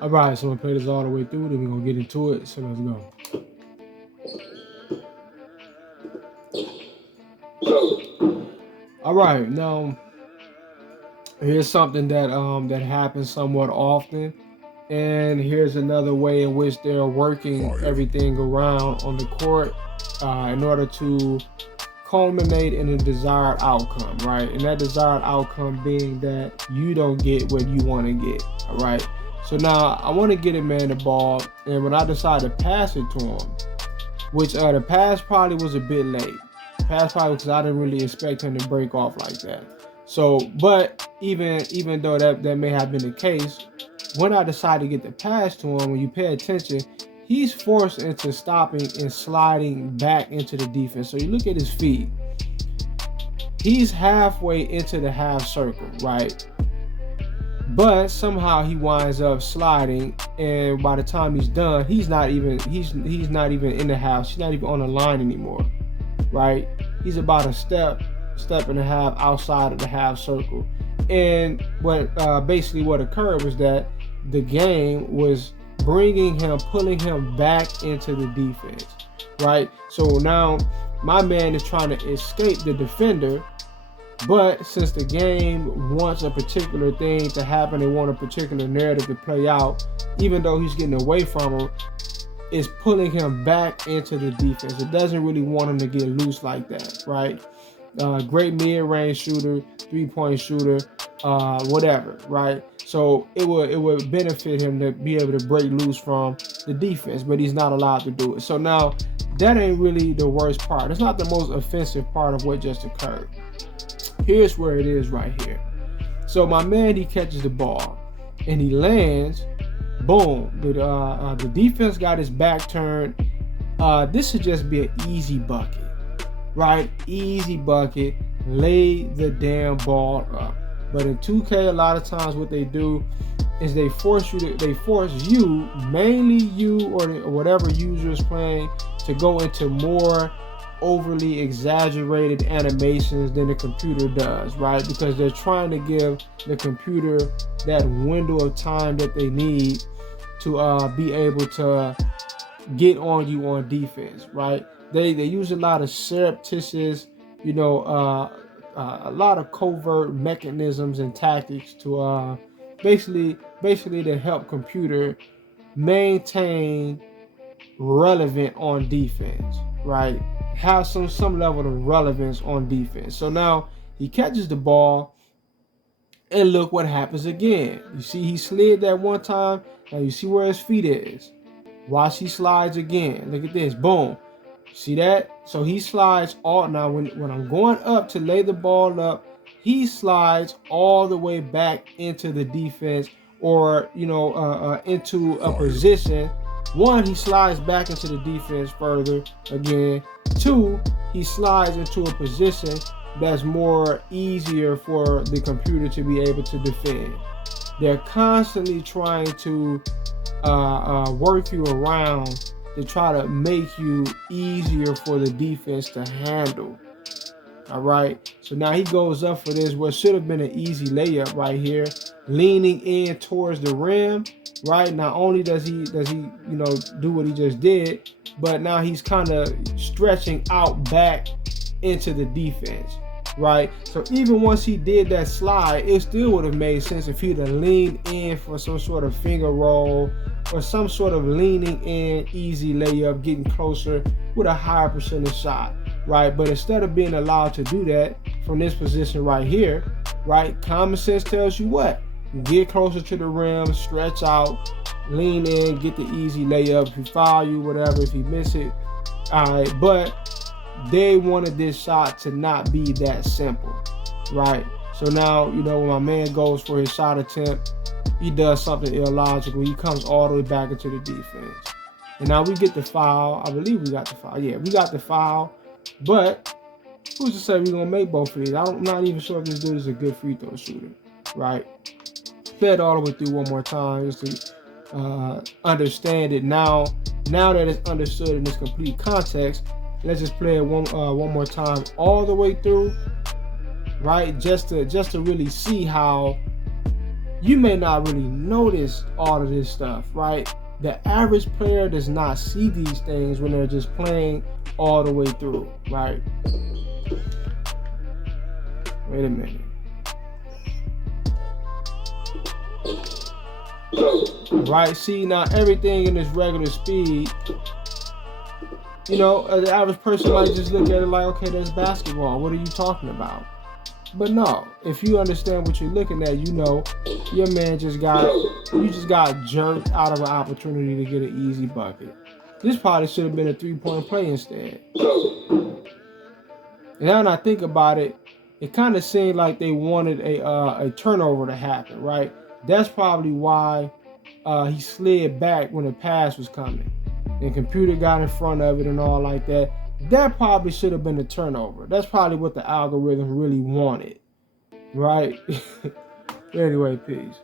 All right, so I'm gonna play this all the way through. Then we're gonna get into it. So let's go. All right, now here's something that happens somewhat often, and here's another way in which they're working everything around on the court in order to culminate in a desired outcome, right? And that desired outcome being that you don't get what you want to get, all right? So now I want to get a man the ball, and when I decide to pass it to him, which the pass probably was a bit late. Pass probably because I didn't really expect him to break off like that. So, but even though that may have been the case, when I decide to get the pass to him, when you pay attention, he's forced into stopping and sliding back into the defense. So you look at his feet. He's halfway into the half circle, right? But somehow he winds up sliding, and by the time he's done, he's not even in the half. He's not even on the line anymore, right? He's about a step and a half outside of the half circle. And what basically what occurred was that the game was pulling him back into the defense, right? So now my man is trying to escape the defender, but since the game wants a particular thing to happen, they want a particular narrative to play out, even though he's getting away from him, it's pulling him back into the defense. It doesn't really want him to get loose like that, right? Great mid-range shooter, three-point shooter, whatever, right? So it would benefit him to be able to break loose from the defense, but he's not allowed to do it. So now that ain't really the worst part. It's not the most offensive part of what just occurred. Here's where it is right here. So my man, he catches the ball and he lands. Boom. The defense got his back turned. This should just be an easy bucket, right? Easy bucket. Lay the damn ball up. But in 2K, a lot of times what they do is they force you, mainly you or whatever user is playing, to go into more overly exaggerated animations than the computer does, right? Because they're trying to give the computer that window of time that they need to be able to get on you on defense, right? They use a lot of surreptitious, a lot of covert mechanisms and tactics to basically to help computer maintain relevant on defense, right? Have some level of relevance on defense. So now he catches the ball, and look what happens again. You see he slid that one time. Now you see where his feet is. Watch, he slides again. Look at this. Boom. See that? So he slides all. Now when I'm going up to lay the ball up, he slides all the way back into the defense, or into a position. One, he slides back into the defense further again. Two, he slides into a position that's more easier for the computer to be able to defend. They're constantly trying to work you around to try to make you easier for the defense to handle. All right. So now he goes up for this, what should have been an easy layup right here, leaning in towards the rim. Right. Not only does he do what he just did, but now he's kind of stretching out back into the defense. Right. So even once he did that slide, it still would have made sense if he'd have leaned in for some sort of finger roll or some sort of leaning in easy layup, getting closer with a higher percentage shot. Right. But instead of being allowed to do that from this position right here, right, common sense tells you what? Get closer to the rim, stretch out, lean in, get the easy layup. If he foul you, whatever, if he miss it, all right. But they wanted this shot to not be that simple, right? So now, when my man goes for his shot attempt, he does something illogical. He comes all the way back into the defense. And now we get the foul. I believe we got the foul. Yeah, we got the foul. But who's to say we're going to make both of these? I'm not even sure if this dude is a good free throw shooter, right? Play it all the way through one more time just to understand it. Now that it's understood in this complete context, let's just play it one more time all the way through, right? Just to really see how you may not really notice all of this stuff, right? The average player does not see these things when they're just playing all the way through, right? Wait a minute. Right, see, now everything in this regular speed, you know, the average person might just look at it like, okay, that's basketball. What are you talking about? But no, if you understand what you're looking at, you know, your man just got jerked out of an opportunity to get an easy bucket. This probably should have been a 3-point play instead. And now when I think about it, it kind of seemed like they wanted a turnover to happen, right? That's probably why he slid back when the pass was coming. And computer got in front of it and all like that. That probably should have been a turnover. That's probably what the algorithm really wanted, right? Anyway, peace.